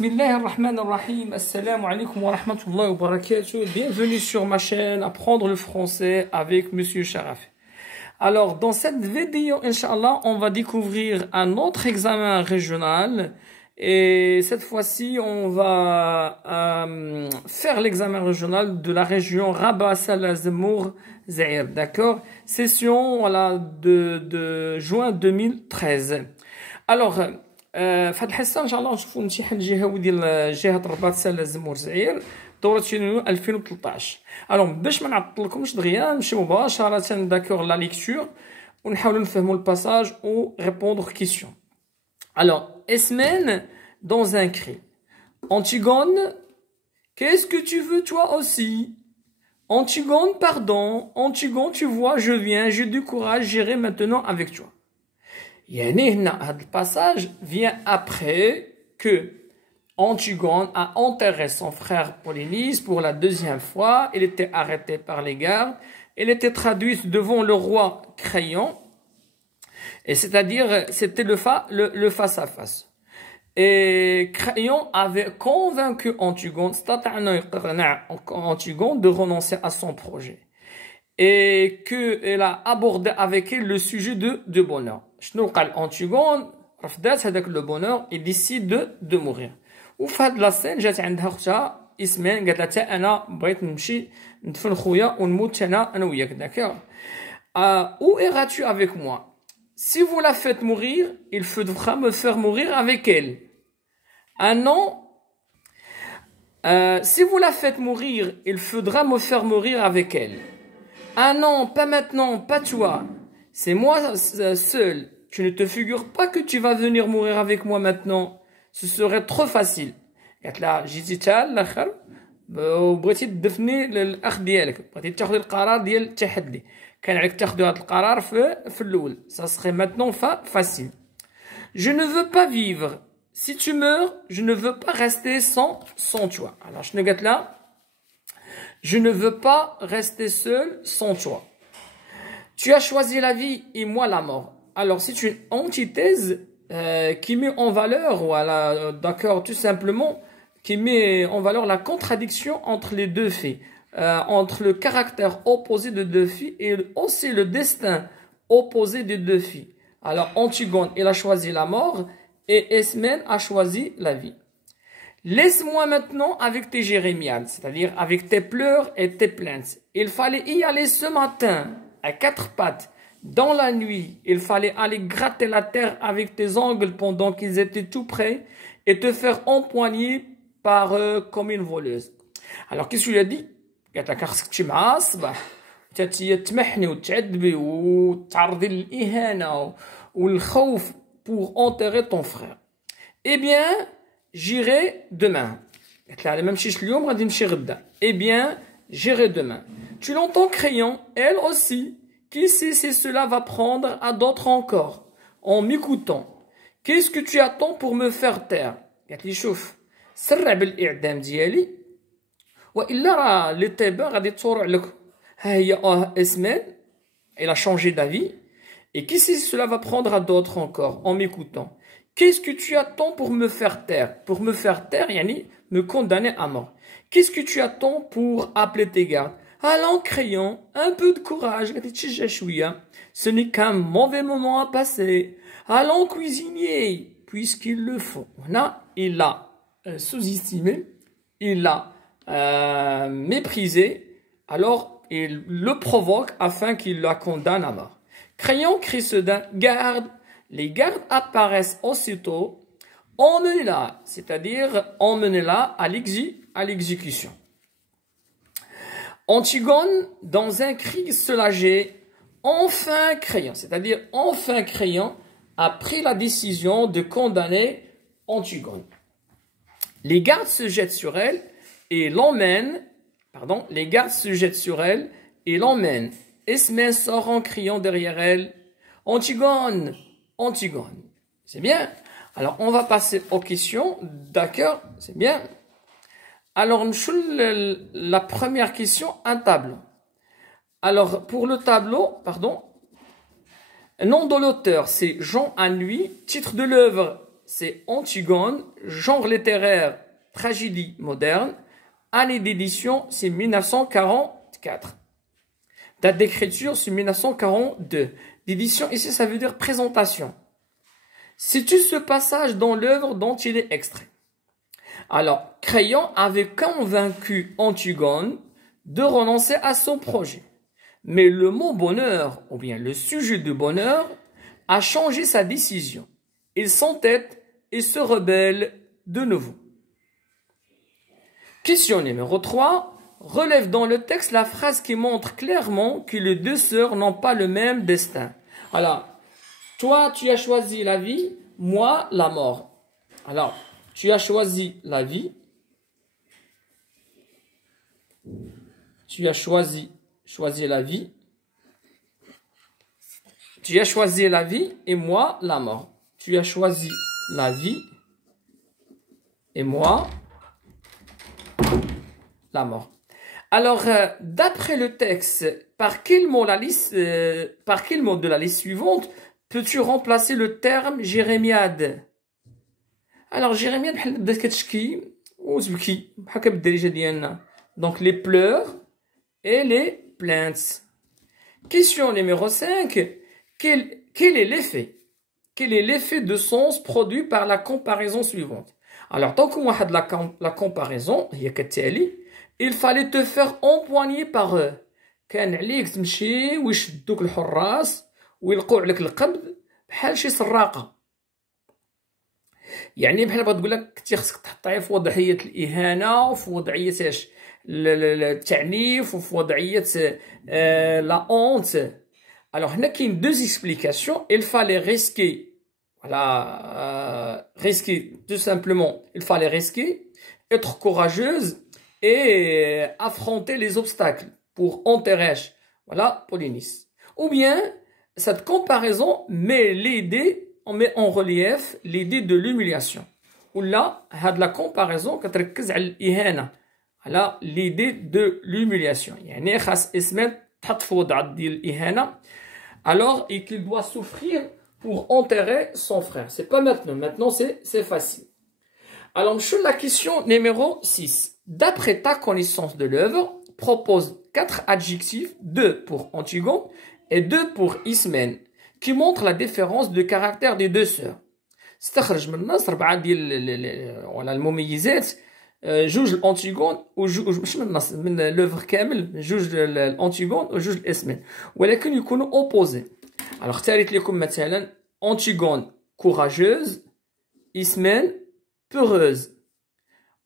Bismillahirrahmanirrahim. Assalamu alaikum wa rahmatullahi wa barakatuh. Bienvenue sur ma chaîne Apprendre le français avec Monsieur Sharaf. Alors, dans cette vidéo, Inch'Allah, on va découvrir un autre examen régional. Et cette fois-ci, on va faire l'examen régional de la région Rabat, Salah, Zemour, Zaïr. D'accord? Session voilà, de juin 2013. Alors, في هذه الحصه ان شاء الله نشوفوا الامتحان الجهوي ديال جهه رباط سلا زمور زعير دوره يونيو 2013. الوغ باش ما نعطلكمش دغيا نمشيو مباشره داكور لا ليكتور ونحاولوا نفهموا الباساج و ريبوندر كيسيون. Alors, Esmen dans un cri. Antigone, qu'est-ce que tu veux toi aussi? Antigone, pardon. Antigone, tu vois, je viens, j'ai du courage, j'irai maintenant avec toi. Le passage vient après que Antigone a enterré son frère Polynice pour la deuxième fois. Il était arrêté par les gardes. Il était traduit devant le roi Créon. Et c'est-à-dire, c'était le face-à-face. Et Créon avait convaincu Antigone de renoncer à son projet. Et qu'elle a abordé avec elle le sujet de bonheur. شنو قال Antigone رفضت هذاك لو بونور et décide de mourir. وفي هاد لا سين جات عندها اختها اسمان قالت لها حتى انا بغيت نمشي ندفن خويا ونموت انا وياك. D'accord. Où iras-tu avec moi? Si vous la faites mourir, il faudra me faire mourir avec elle. Ah non. Si vous la faites mourir, il faudra me faire mourir avec elle. Ah non, pas maintenant, pas toi. C'est moi seul. Tu ne te figures pas que tu vas venir mourir avec moi maintenant. Ce serait trop facile. قالت لها جيتي تا الاخر وبغيتي تدفني الاخ ديالك بغيتي تاخذي القرار ديال التحدي كان عليك تاخذي هذا القرار في الاول. Ça serait maintenant facile. Je ne veux pas vivre. Si tu meurs, je ne veux pas rester sans toi. Alors شنو قالت لها؟ Je ne veux pas rester seul sans toi. Tu as choisi la vie et moi la mort. Alors, c'est une antithèse qui met en valeur, voilà, d'accord, tout simplement, qui met en valeur la contradiction entre les deux faits, entre le caractère opposé de deux filles et aussi le destin opposé de deux filles. Alors, Antigone, elle a choisi la mort et Esmène a choisi la vie. Laisse-moi maintenant avec tes jérémiades, c'est-à-dire avec tes pleurs et tes plaintes. Il fallait y aller ce matin, à quatre pattes, dans la nuit. Il fallait aller gratter la terre avec tes ongles pendant qu'ils étaient tout près et te faire empoigner par eux comme une voleuse. Alors, qu'est-ce que je lui ai dit? قالت لك خاصك تمشي مع الصباح حتى تمحني وتعذبي وتعرضي للإهانة والخوف pour enterrer ton frère. Eh bien, j'irai demain. Eh bien, j'irai demain. Tu l'entends Créon, elle aussi. Qui sait si cela va prendre à d'autres encore, en m'écoutant. Qu'est-ce que tu attends pour me faire taire? قالت لي شوف سرع بالإعدام ديالي وإلا راه لي طيبة غادي يتصوروا عليك. ها هي اسمان elle a changé d'avis. Et qui sait si cela va prendre à d'autres encore, en m'écoutant. Qu'est-ce que tu attends pour me faire taire? Pour me faire taire, yani me condamner à mort. Qu'est-ce que tu attends pour appeler tes gardes? Allons, Créon, un peu de courage. Ce n'est qu'un mauvais moment à passer. Allons, cuisinier, puisqu'il le faut. Là, il l'a sous-estimé, il l'a méprisé, alors il le provoque afin qu'il la condamne à mort. Créon crie soudain, garde. Les gardes apparaissent aussitôt. Emmenez-la, c'est-à-dire emmenez-la à l'exécution. Antigone, dans un cri soulagé, enfin Créon, c'est-à-dire enfin Créon, a pris la décision de condamner Antigone. Les gardes se jettent sur elle et l'emmènent, les gardes se jettent sur elle et l'emmènent. Esmène sort en criant derrière elle, Antigone, Antigone. C'est bien. Alors, on va passer aux questions. D'accord, c'est bien. Alors, la première question, un tableau. Alors, pour le tableau, nom de l'auteur, c'est Jean Anouilh. Titre de l'œuvre, c'est Antigone, genre littéraire, tragédie moderne. Année d'édition, c'est 1944. Date d'écriture, c'est 1942. D'édition, ici, ça veut dire présentation. Situe ce passage dans l'œuvre dont il est extrait. Alors, Créon avait convaincu Antigone de renoncer à son projet. Mais le mot bonheur, ou bien le sujet de bonheur, a changé sa décision. Il s'entête et se rebelle de nouveau. Question numéro 3. Relève dans le texte la phrase qui montre clairement que les deux sœurs n'ont pas le même destin. Alors, toi, tu as choisi la vie, moi, la mort. Alors, tu as choisi la vie. Tu as choisi la vie. Tu as choisi la vie et moi, la mort. Tu as choisi la vie et moi, la mort. Alors, d'après le texte, par quel mot de la liste suivante peux-tu remplacer le terme jérémiade? Alors, jérémiade, donc les pleurs et les plaintes. Question numéro 5. Quel est l'effet? Quel est l'effet de sens produit par la comparaison suivante? Alors, tant qu'on a de la comparaison, il fallait te faire empoigner par eux. كان عليك تمشي ويشدوك الحراس ويلقوا عليك القبض بحال شي سراقه. يعني بحال بغات تقول لك كنتي خصك تحطي في وضعيه الاهانه وفي وضعيه اش التعنيف وفي وضعيه لا honte. Alors هنا كاين deux explications. Il fallait risquer, voilà, risquer tout simplement. Il fallait risquer, être courageuse et affronter les obstacles pour enterrer, voilà, Polynice. Ou bien, cette comparaison met en relief l'idée de l'humiliation. Ou là, la comparaison كتركز على الإهانة, على l'idée de l'humiliation. يعني خاص اسمه تحط في وضع ديال الإهانة, alors et qu'il doit souffrir pour enterrer son frère. C'est pas maintenant. Maintenant, c'est facile. Alors, la question numéro 6. D'après ta connaissance de l'œuvre, propose 4 adjectifs, 2 pour Antigone et 2 pour Ismène, qui montrent la différence de caractère des deux sœurs. استخرج من النص 4 ديال ولا المميزات, جوج الأنتيغون مش من النص, من l'œuvre كامل, جوج الأنتيغون وجوج الإسمين, ولكن يكونوا opposés. Alors اختاريت لكم مثلا Antigone courageuse, Ismène peureuse.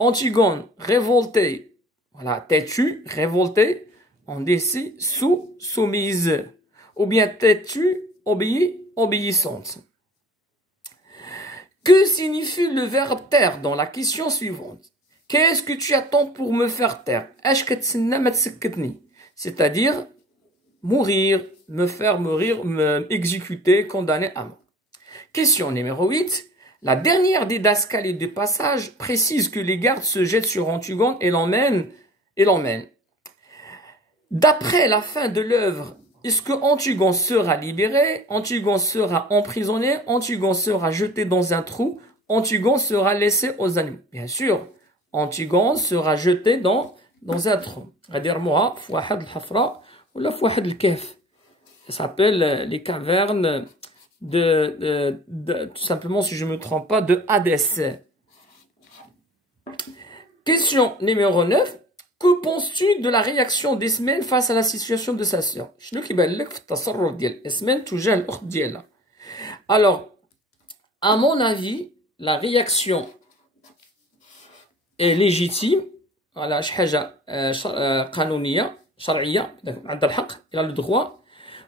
Antigone révoltée, voilà, têtue, révoltée, on dit ici soumise, ou bien têtue, obéissante. Que signifie le verbe taire dans la question suivante? Qu'est-ce que tu attends pour me faire taire? C'est-à-dire mourir, me faire mourir, me exécuter, condamner à mort. Question numéro 8. La dernière didascalie du passage précise que les gardes se jettent sur Antigone et l'emmènent. D'après la fin de l'œuvre, est-ce que Antigone sera libérée, Antigone sera emprisonnée, Antigone sera jetée dans un trou, Antigone sera laissée aux animaux? Bien sûr, Antigone sera jetée dans un trou. غادي في واحد الحفرة ولا في واحد الكهف. Ça s'appelle les cavernes tout simplement, si je ne me trompe pas, de Hadès. Question numéro 9. Que penses-tu de la réaction d'Ismène face à la situation de sa sœur? شنو كيبان لك في التصرف ديال إسمène تجاه الأخت ديالها؟ Alors, à mon avis, la réaction est légitime. voilà, شي حاجة قانونية شرعية, عندها الحق, il a le droit,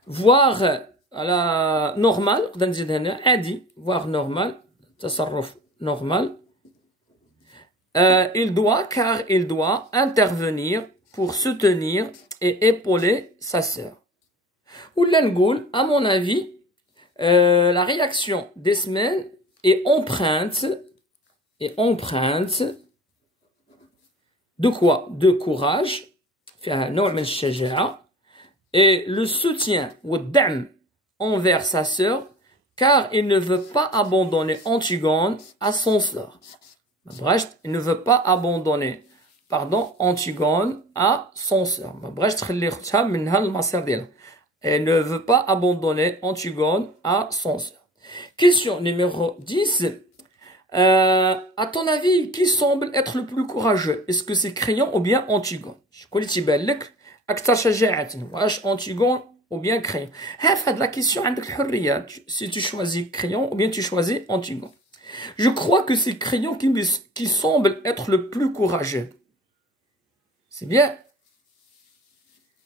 voire على normal, نقدر نزيد هنا عادي, voire normal, تصرف normal. Il doit intervenir pour soutenir et épauler sa sœur. Oula nqoul, à mon avis, la réaction d'Ismène est empreinte de quoi? De courage, فيها نوع من الشجاعة, et le soutien والدعم envers sa sœur car il ne veut pas abandonner Antigone à son sort. Il ne veut pas abandonner Antigone à son sort. Elle ne veut pas abandonner Antigone à son sort. Question numéro 10. À ton avis, qui semble être le plus courageux? Est-ce que c'est Créon ou bien Antigone? Antigone ou bien Créon? La question, si tu choisis Créon ou bien tu choisis Antigone. Je crois que c'est Créon qui semble être le plus courageux. C'est bien.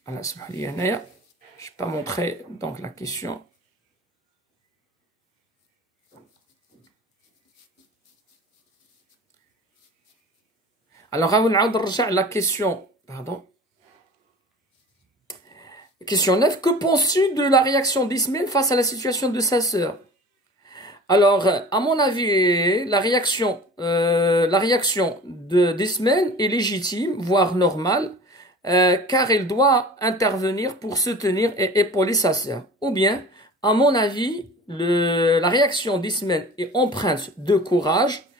Alors, je ne vais pas montrer donc la question. Alors, la question, pardon. Question 9. Que penses-tu de la réaction d'Ismaël face à la situation de sa sœur? Alors, à mon avis, la réaction d'Ismaël est légitime, voire normale, car il doit intervenir pour soutenir et épauler sa sœur. Ou bien, à mon avis, la réaction d'Ismaël est empreinte de courage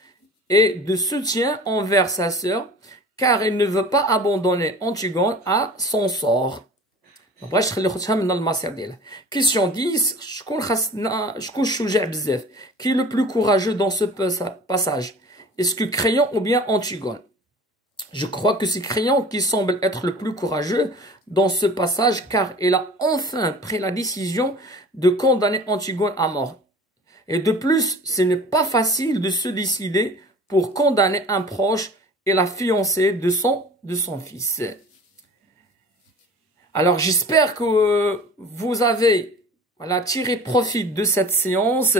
et de soutien envers sa sœur, car il ne veut pas abandonner Antigone à son sort. Question 10. Qui est le plus courageux dans ce passage? Est-ce que Créon ou bien Antigone? Je crois que c'est Créon qui semble être le plus courageux dans ce passage, car il a enfin pris la décision de condamner Antigone à mort. Et de plus, ce n'est pas facile de se décider pour condamner un proche et la fiancée de son fils. Alors, j'espère que vous avez tiré profit de cette séance.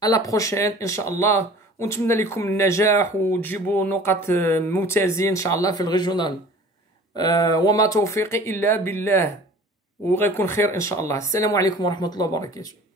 À la prochaine, Inch'Allah. ونتمنى لكم النجاح وتجيبوا نقط ممتازين إن شاء الله في الريجونال. وما توفيقي إلا بالله وغيكون خير إن شاء الله. السلام عليكم ورحمة الله وبركاته.